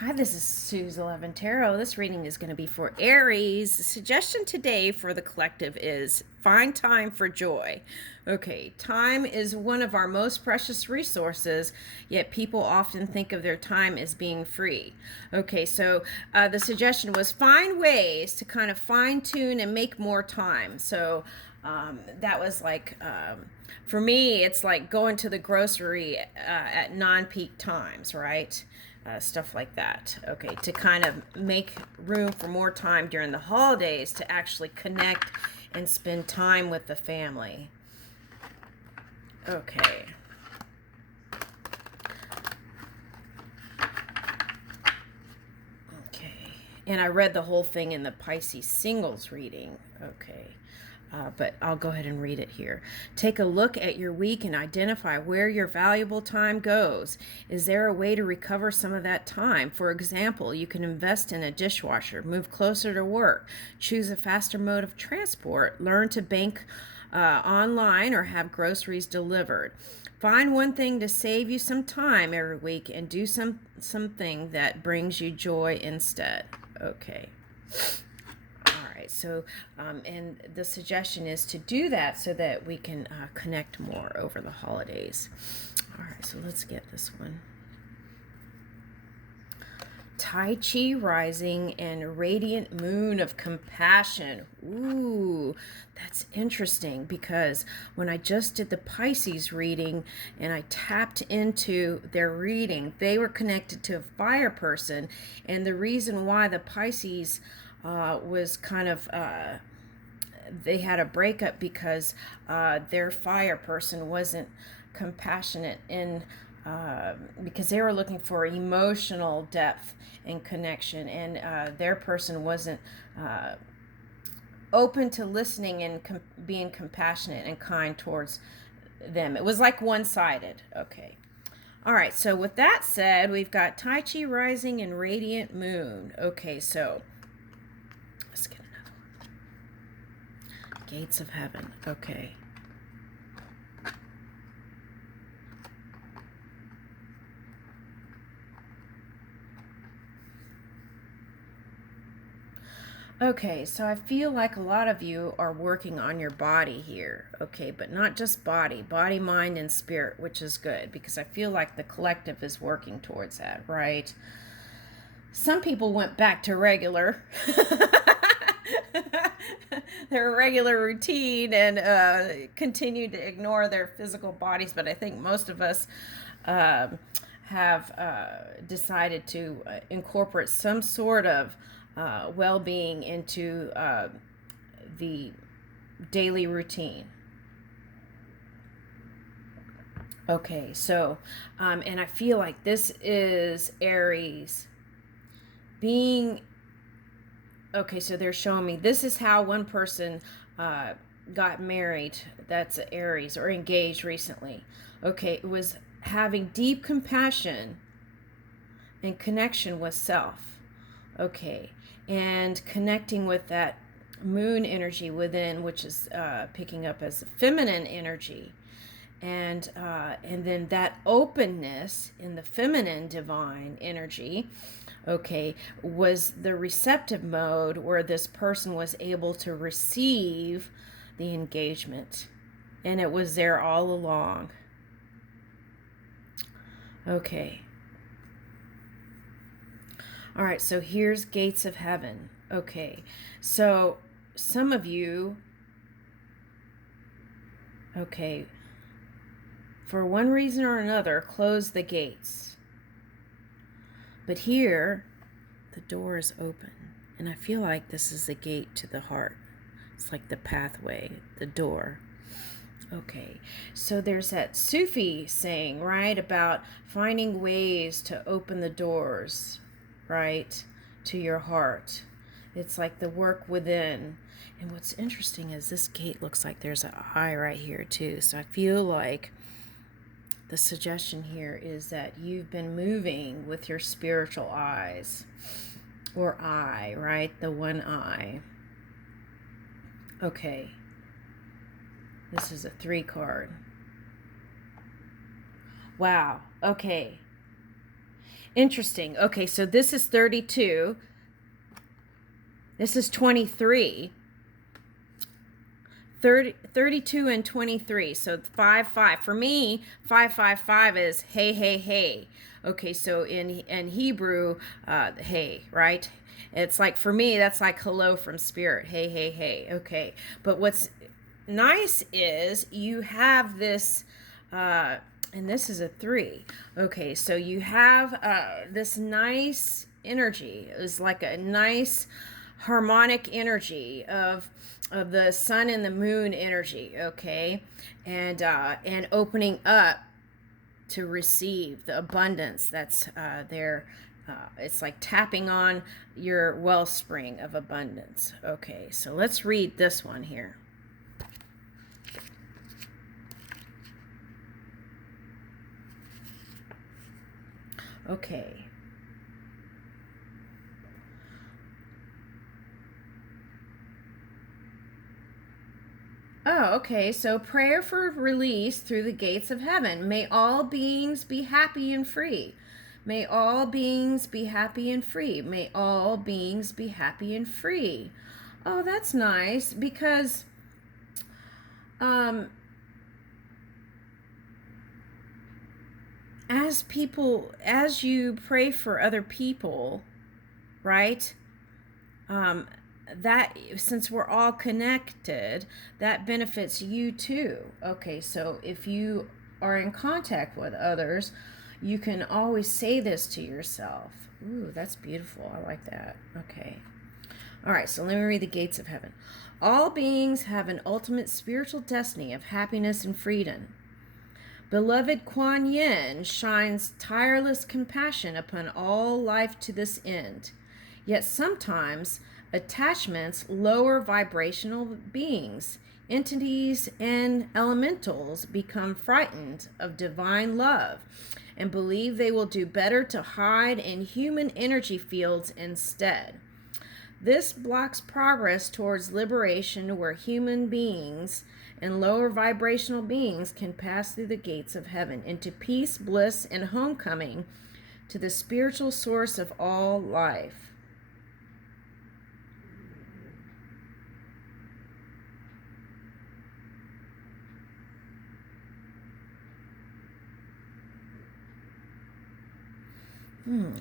Hi, this is Sue's 11 Tarot. This reading is going to be for Aries. The suggestion today for the collective is find time for joy. Okay, time is one of our most precious resources, yet people often think of their time as being free. Okay, so the suggestion was find ways to kind of fine tune and make more time. So that was like, for me, it's like going to the grocery at non peak times, right? Stuff like that. Okay, to kind of make room for more time during the holidays to actually connect and spend time with the family. Okay. Okay. And I read the whole thing in the Pisces singles reading. Okay. But I'll go ahead and read it here. Take a look at your week and identify where your valuable time goes. Is there a way to recover some of that time? For example, you can invest in a dishwasher, move closer to work, choose a faster mode of transport, learn to bank online, or have groceries delivered. Find one thing to save you some time every week and do something that brings you joy instead. Okay. So, and the suggestion is to do that so that we can connect more over the holidays. All right, so let's get this one. Tai Chi rising and radiant moon of compassion. Ooh, that's interesting because when I just did the Pisces reading and I tapped into their reading, they were connected to a fire person. And the reason why the Pisces was kind of they had a breakup because their fire person wasn't compassionate in because they were looking for emotional depth and connection, and their person wasn't open to listening and being compassionate and kind towards them. It was like one-sided. Okay. All right, so with that said, we've got Tai Chi rising and radiant moon. Okay, so let's get another one. Gates of heaven. Okay. Okay, so I feel like a lot of you are working on your body here, okay, but not just body, mind, and spirit, which is good because I feel like the collective is working towards that, right? Some people went back to regular, their regular routine and continued to ignore their physical bodies, but I think most of us have decided to incorporate some sort of well-being into the daily routine. Okay, so, and I feel like this is Aries being, okay, so they're showing me this is how one person got married, that's Aries, or engaged recently. Okay, it was having deep compassion and connection with self. Okay, and connecting with that moon energy within, which is picking up as feminine energy, and then that openness in the feminine divine energy, okay, was the receptive mode where this person was able to receive the engagement, and it was there all along. Okay. All right, so here's gates of heaven. Okay, so some of you, okay, for one reason or another, close the gates. But here, the door is open. And I feel like this is the gate to the heart. It's like the pathway, the door. Okay, so there's that Sufi saying, right, about finding ways to open the doors, right, to your heart. It's like the work within. And what's interesting is this gate looks like there's an eye right here too. So I feel like the suggestion here is that you've been moving with your spiritual eyes, or eye, right? The one eye. Okay. This is a 3 card. Wow. Okay. Interesting. Okay, so this is 32. This is 23. 32 and 23. So 5 5. For me, 555 is hey, hey, hey. Okay, so in Hebrew, hey, right? It's like, for me, that's like hello from spirit. Hey, hey, hey. Okay. But what's nice is you have this, and this is a 3. Okay, so you have this nice energy. It's like a nice harmonic energy of the sun and the moon energy. Okay, and opening up to receive the abundance that's there. It's like tapping on your wellspring of abundance. Okay, so let's read this one here. Okay. Oh, okay. So prayer for release through the gates of heaven. May all beings be happy and free. May all beings be happy and free. May all beings be happy and free. Oh, that's nice because um as you pray for other people, right? Um that, since we're all connected, that benefits you too. Okay, so if you are in contact with others, you can always say this to yourself. Ooh, that's beautiful. I like that. Okay. All right, so let me read the gates of heaven. All beings have an ultimate spiritual destiny of happiness and freedom. Beloved Kuan Yin shines tireless compassion upon all life to this end. Yet sometimes attachments, lower vibrational beings, entities, and elementals become frightened of divine love and believe they will do better to hide in human energy fields instead. This blocks progress towards liberation, where human beings and lower vibrational beings can pass through the gates of heaven into peace, bliss, and homecoming to the spiritual source of all life.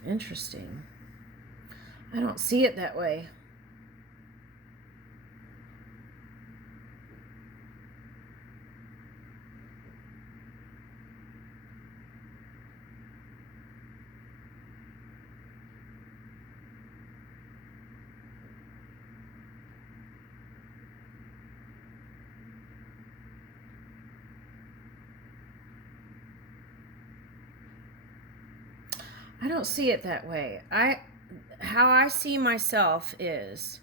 Interesting. I don't see it that way. I don't see it that way. How I see myself is,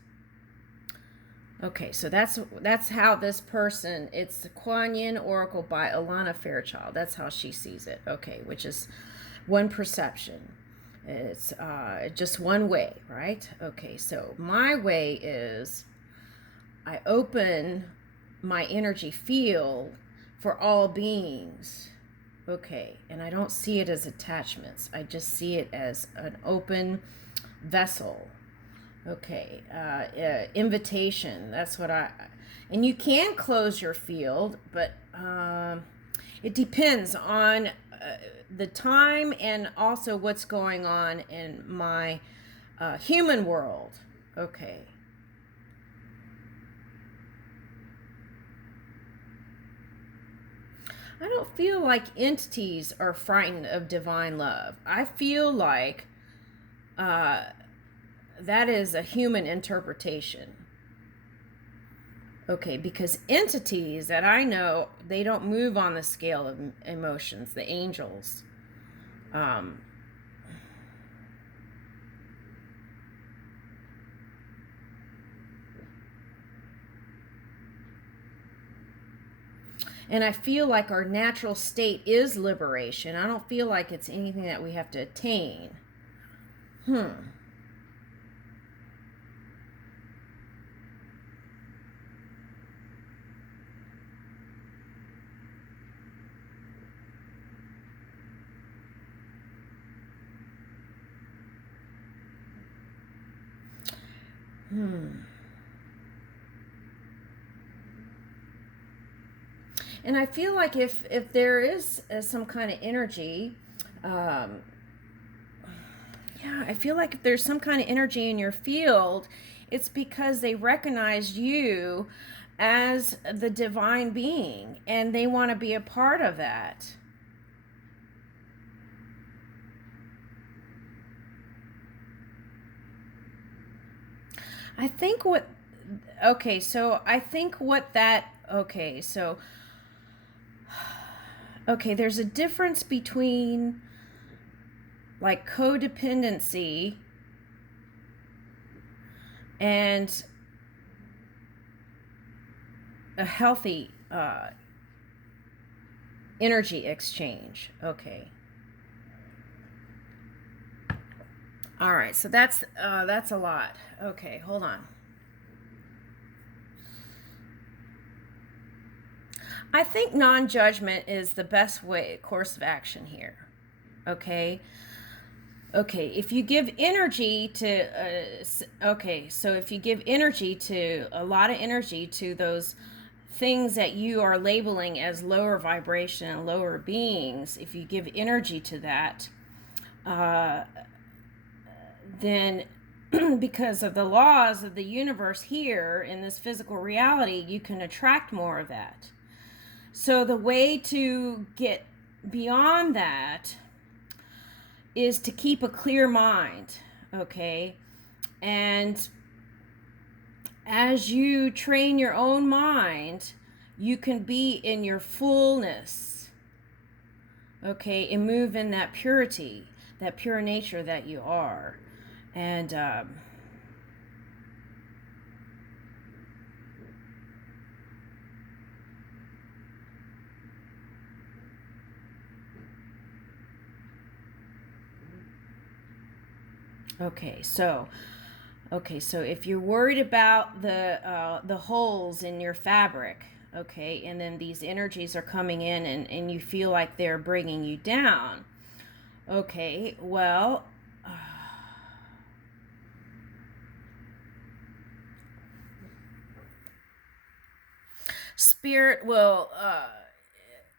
okay, so that's how this person, it's the Kuan Yin Oracle by Alana Fairchild. That's how she sees it. Okay, which is one perception. It's just one way, right? Okay, so my way is I open my energy field for all beings. Okay, and I don't see it as attachments. I just see it as an open vessel. Okay, invitation. That's what and you can close your field, but it depends on the time and also what's going on in my human world. Okay. I don't feel like entities are frightened of divine love. I feel like uh, that is a human interpretation. Okay, because entities that I know, they don't move on the scale of emotions, the angels. Um, and I feel like our natural state is liberation. I don't feel like it's anything that we have to attain. And I feel like if there is some kind of energy, um, yeah, I feel like if there's some kind of energy in your field, it's because they recognize you as the divine being and they want to be a part of that. I think what, okay, so I think what that, okay, so, okay, there's a difference between like codependency and a healthy energy exchange. Okay. All right, so that's a lot. Okay, hold on. I think non-judgment is the best course of action here. Okay. Okay, if you give energy to okay, so if you give energy to a lot of energy to those things that you are labeling as lower vibration and lower beings, if you give energy to that, uh, then because of the laws of the universe here in this physical reality, you can attract more of that. So the way to get beyond that is to keep a clear mind, okay? And as you train your own mind, you can be in your fullness, okay, and move in that purity, that pure nature that you are. And okay, so if you're worried about the holes in your fabric, okay, and then these energies are coming in and you feel like they're bringing you down, okay, well, Spirit will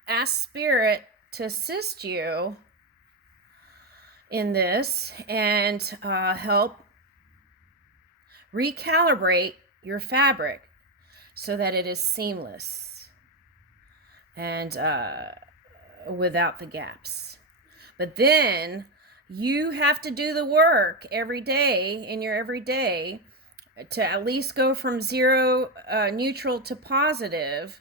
ask Spirit to assist you in this and help recalibrate your fabric so that it is seamless and without the gaps. But then you have to do the work every day in your everyday to at least go from zero neutral to positive.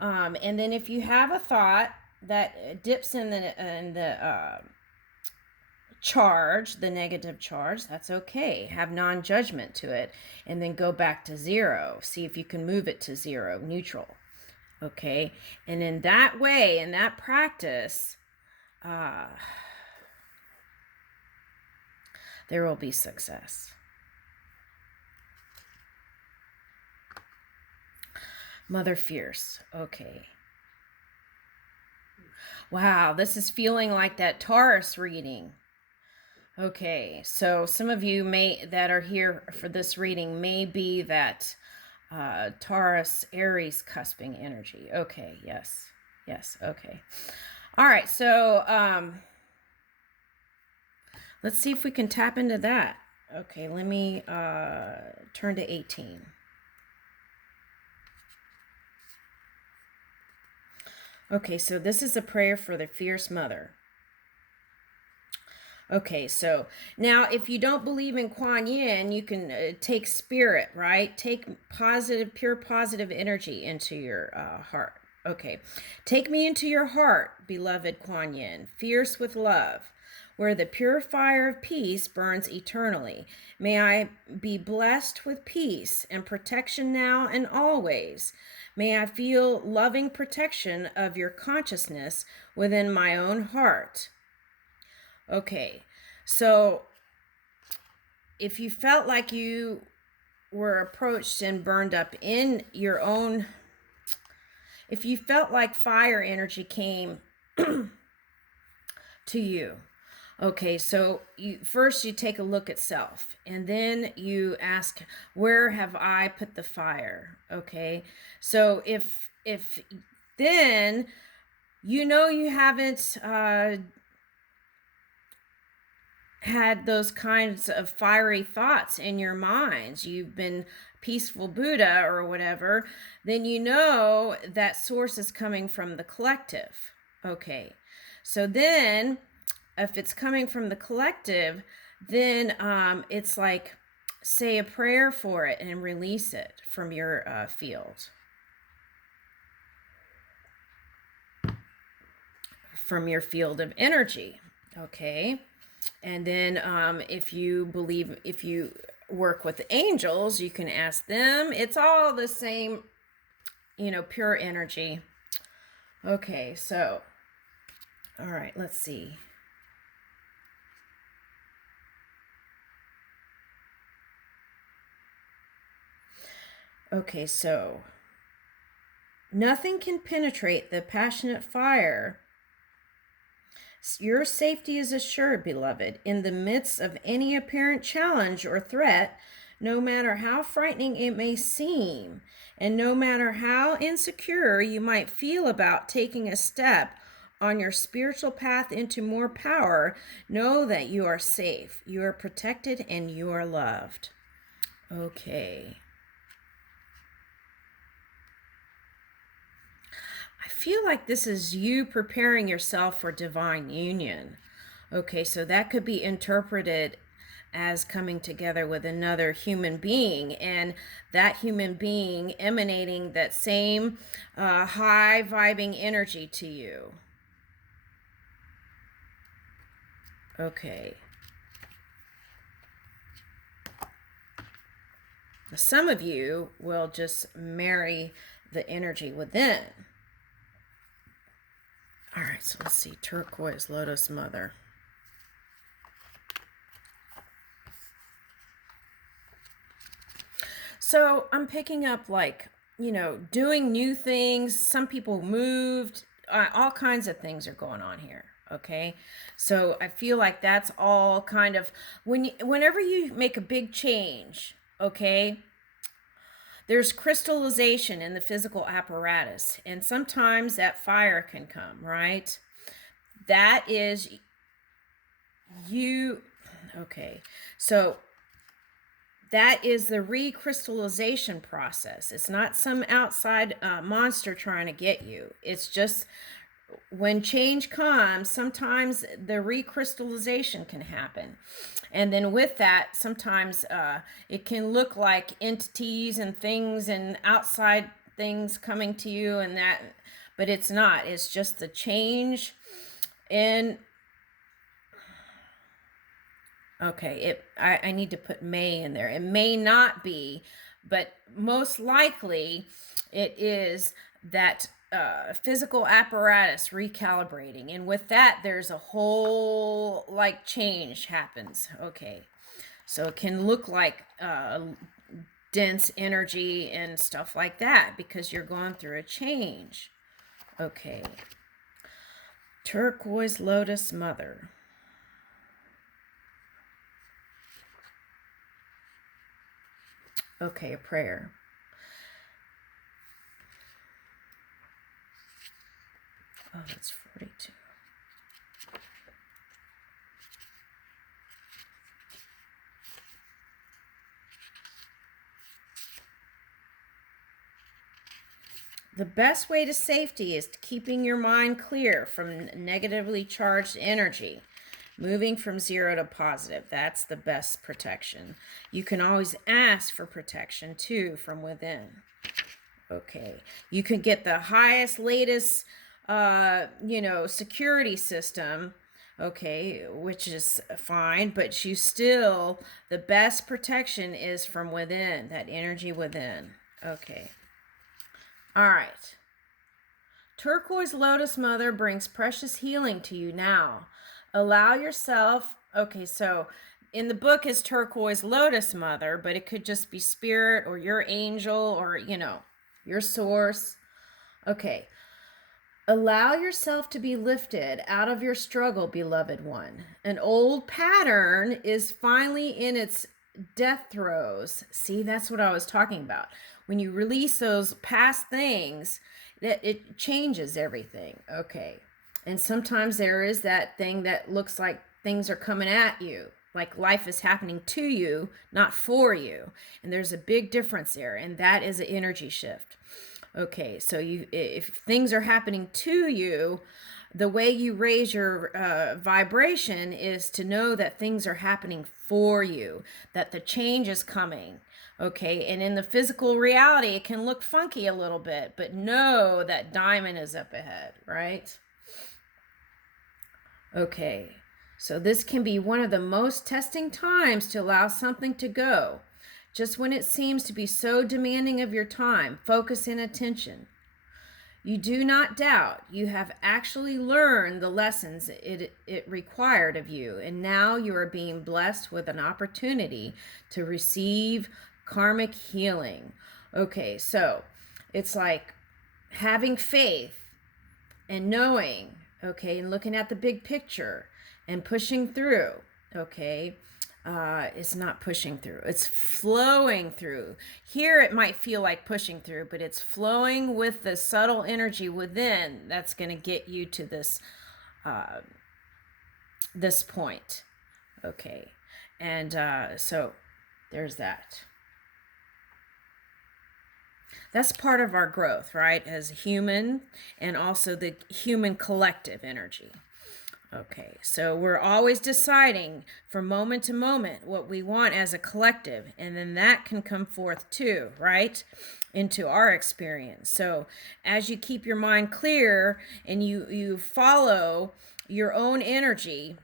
And then if you have a thought that dips in the charge, the negative charge, that's okay. Have non-judgment to it and then go back to zero. See if you can move it to zero, neutral. Okay. And in that way, in that practice, there will be success. Mother Fierce. Okay. Wow, this is feeling like that Taurus reading. Okay, so some of you that are here for this reading may be that Taurus Aries cusping energy. Okay, yes, okay. All right, so let's see if we can tap into that. Okay, let me turn to 18. Okay, so this is a prayer for the fierce mother. Okay, so now if you don't believe in Kuan Yin, you can take spirit, right? Take positive, pure positive energy into your heart. Okay, take me into your heart, beloved Kuan Yin, fierce with love, where the pure fire of peace burns eternally. May I be blessed with peace and protection now and always. May I feel loving protection of your consciousness within my own heart. Okay, so if you felt like you were approached and burned up in your own, if you felt like fire energy came to you, Okay, so first you take a look at self, and then you ask, where have I put the fire? Okay, so if then you haven't had those kinds of fiery thoughts in your minds, you've been peaceful Buddha or whatever, then you know that source is coming from the collective. Okay, so then if it's coming from the collective, then it's like say a prayer for it and release it from your field, from your field of energy. Okay, and then if you work with the angels, you can ask them. It's all the same, pure energy. Okay, so all right, let's see. Okay, so nothing can penetrate the passionate fire. Your safety is assured, beloved, in the midst of any apparent challenge or threat, no matter how frightening it may seem, and no matter how insecure you might feel about taking a step on your spiritual path into more power. Know that you are safe, you are protected, and you are loved. Okay. I feel like this is you preparing yourself for divine union. Okay, so that could be interpreted as coming together with another human being, and that human being emanating that same high vibing energy to you. Okay. Some of you will just marry the energy within. All right, so let's see. Turquoise Lotus Mother. So I'm picking up like, doing new things. Some people moved. All kinds of things are going on here. Okay. So I feel like that's all kind of whenever you make a big change, okay, there's crystallization in the physical apparatus, and sometimes that fire can come, right? That is you. Okay. So that is the recrystallization process. It's not some outside monster trying to get you. It's just when change comes, sometimes the recrystallization can happen. And then with that, sometimes it can look like entities and things and outside things coming to you, and that, but it's not. It's just the change in. Okay, I need to put may in there. It may not be, but most likely it is that physical apparatus recalibrating. And with that, there's a whole like change happens. Okay, so it can look like dense energy and stuff like that because you're going through a change. Okay, Turquoise Lotus Mother. Okay, a prayer. Oh, that's 42. The best way to safety is keeping your mind clear from negatively charged energy. Moving from 0 to positive. That's the best protection. You can always ask for protection too from within. Okay. You can get the highest, latest, security system. Okay, which is fine, but the best protection is from within, that energy within. Okay. All right. Turquoise Lotus Mother brings precious healing to you now. Allow yourself. Okay, so in the book is Turquoise Lotus Mother, but it could just be spirit or your angel or, your source. Okay. Allow yourself to be lifted out of your struggle, beloved one. An old pattern is finally in its death throes. See, that's what I was talking about. When you release those past things, that it changes everything. Okay. And sometimes there is that thing that looks like things are coming at you, like life is happening to you, not for you. And there's a big difference there, and that is an energy shift. Okay, so if things are happening to you, the way you raise your vibration is to know that things are happening for you, that the change is coming. Okay, and in the physical reality, it can look funky a little bit, but know that diamond is up ahead, right? Okay, so this can be one of the most testing times to allow something to go. Just when it seems to be so demanding of your time, focus, and attention. You do not doubt you have actually learned the lessons it required of you, and now you are being blessed with an opportunity to receive karmic healing. Okay, so it's like having faith and knowing, okay, and looking at the big picture and pushing through, okay. It's not pushing through, it's flowing through. Here it might feel like pushing through, but it's flowing with the subtle energy within that's going to get you to this point. Okay, and so there's that. That's part of our growth, right, as a human, and also the human collective energy. Okay, so we're always deciding from moment to moment what we want as a collective, and then that can come forth too, right, into our experience. So as you keep your mind clear and you follow your own energy,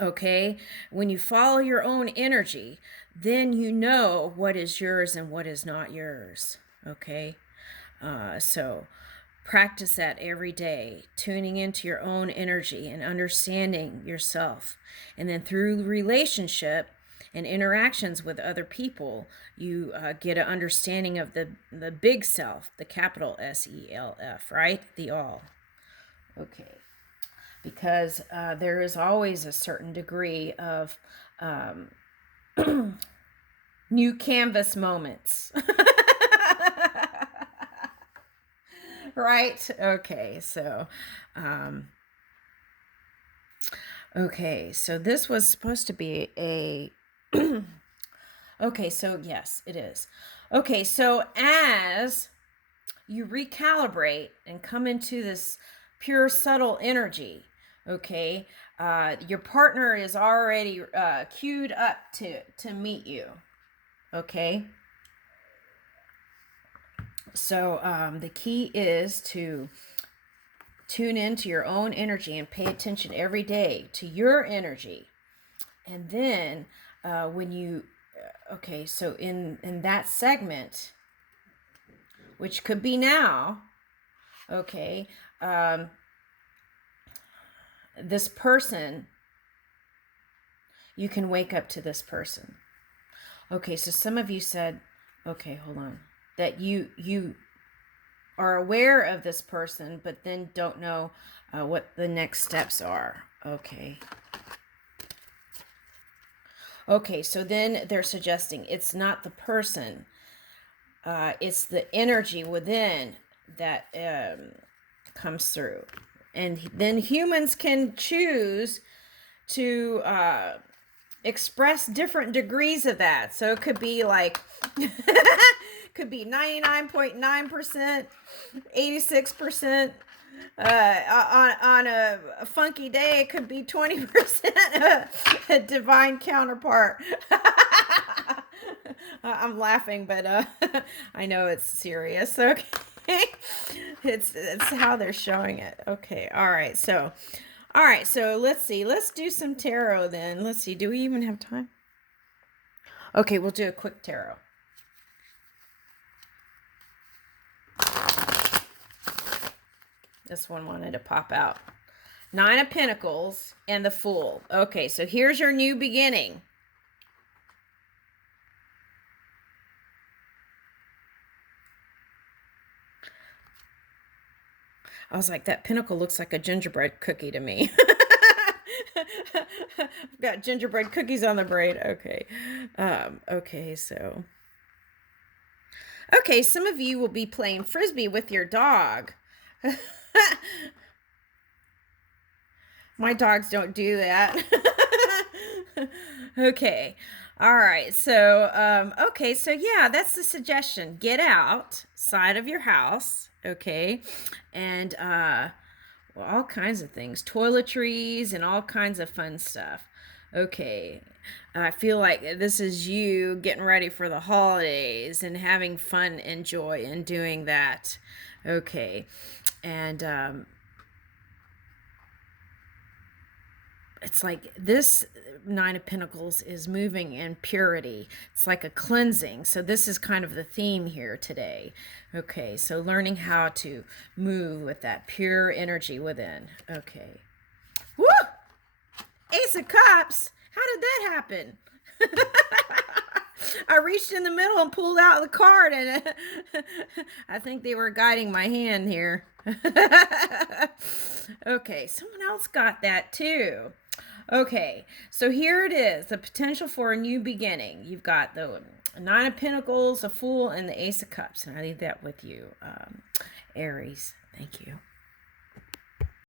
okay, when you follow your energy energy, then you know what is yours and what is not yours, okay? So practice that every day, tuning into your own energy and understanding yourself. And then through relationship and interactions with other people, you get an understanding of the big self, the capital SELF, right? The all. Okay. Because there is always a certain degree of new canvas moments. Right? Okay, so okay, so this was supposed to be a okay, so yes, it is. Okay, so as you recalibrate and come into this pure subtle energy, okay, your partner is already queued up to meet you, okay. So the key is to tune into your own energy and pay attention every day to your energy. And then when you okay, so in that segment, which could be now, okay, this person, you can wake up to this person. Okay, so some of you said, okay, hold on, that you are aware of this person, but then don't know what the next steps are. Okay. Okay, so then they're suggesting it's not the person, it's the energy within that comes through. And then humans can choose to express different degrees of that. So it could be like, could be 99.9%, 86%. On a funky day, it could be 20% a divine counterpart. I'm laughing, but I know it's serious. Okay, it's how they're showing it. Okay, all right. So let's see. Let's do some tarot then. Let's see. Do we even have time? Okay, we'll do a quick tarot. This one wanted to pop out. 9 of Pentacles and the Fool. Okay, so here's your new beginning. I was like, that pentacle looks like a gingerbread cookie to me. I've got gingerbread cookies on the braid. Okay. Okay, so. Okay, some of you will be playing frisbee with your dog. My dogs don't do that. Okay. All right. So, okay. So, yeah, that's the suggestion. Get outside of your house. Okay. And, well, all kinds of things, toiletries and all kinds of fun stuff. Okay. I feel like this is you getting ready for the holidays and having fun and joy and doing that. Okay. And, it's like this Nine of Pentacles is moving in purity. It's like a cleansing. So this is kind of the theme here today. Okay, so learning how to move with that pure energy within. Okay. Woo! Ace of Cups. How did that happen? I reached in the middle and pulled out the card, and I think they were guiding my hand here. Okay, someone else got that too. Okay, so here it is, the potential for a new beginning. You've got the Nine of Pentacles, a Fool, and the Ace of Cups. And I leave that with you, Aries. Thank you.